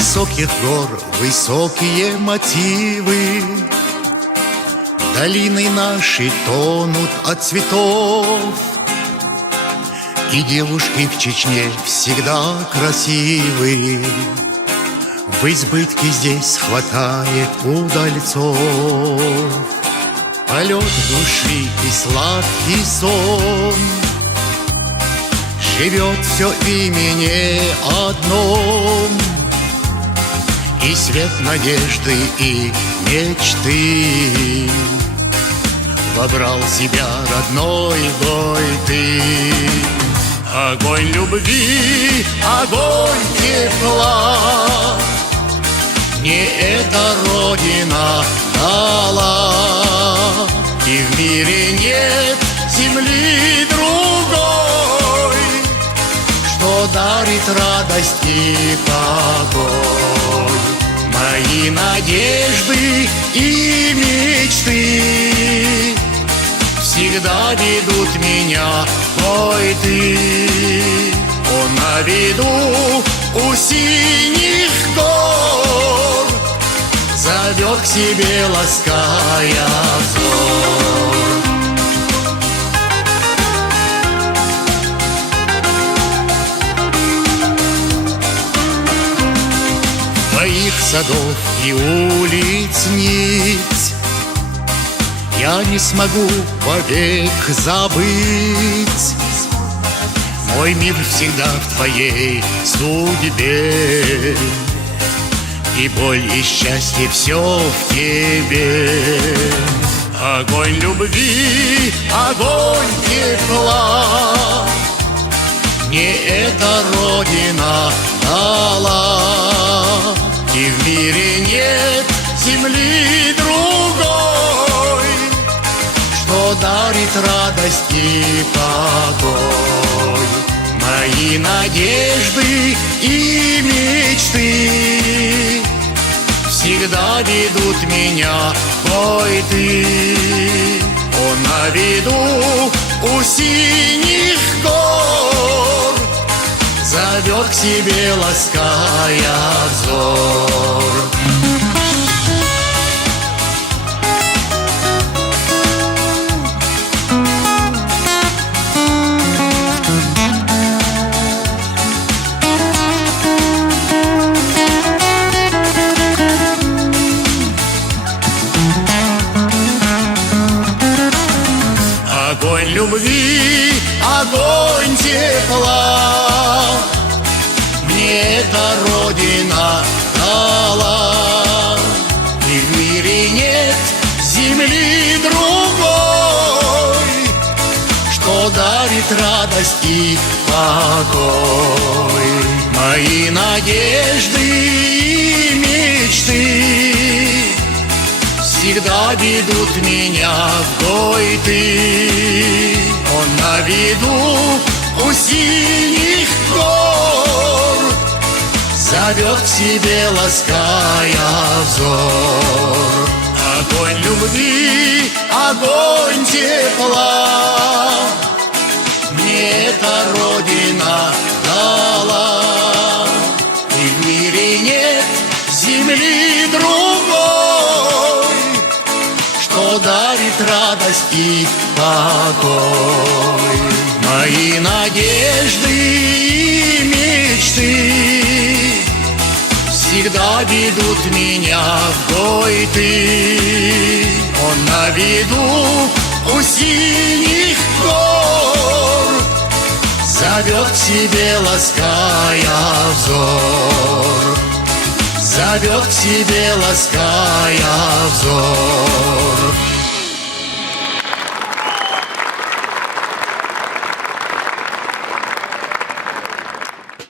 высоких гор высокие мотивы, долины наши тонут от цветов, и девушки в Чечне всегда красивы. В избытке здесь хватает удальцов. Полет души и сладкий сон живет все в имени одном, и свет надежды и мечты вобрал в себя родной бой ты. Огонь любви, огонь тепла, не эта родина дала, и в мире нет земли другой, что дарит радость и покой. Мои надежды и мечты всегда ведут меня в бой ты. Он на виду у синих гор зовет к себе, лаская взор. Твоих садов и улиц нить я не смогу вовек забыть. Мой мир всегда в твоей судьбе, и боль, и счастье все в тебе. Огонь любви, огонь тепла, не эта родина дала, и в мире нет земли другой, что дарит радость и покой. Мои надежды и мечты всегда ведут меня в бой ты. Он на виду у синих гор зовет к себе, лаская взор. Огонь любви, огонь тепла, мне эта родина дала, и в мире нет земли другой, что дарит радость и покой. Мои надежды и мечты всегда ведут меня в бой ты. Он на виду у синих гор зовет к себе, лаская взор. Огонь любви, огонь тепла, мне эта родина дала, и в мире нет земли другой, что дарит радость и покой. Мои надежды и мечты всегда ведут меня в бой ты. Он на виду у синих гор зовет к себе, лаская взор. Зовет к себе, лаская взор.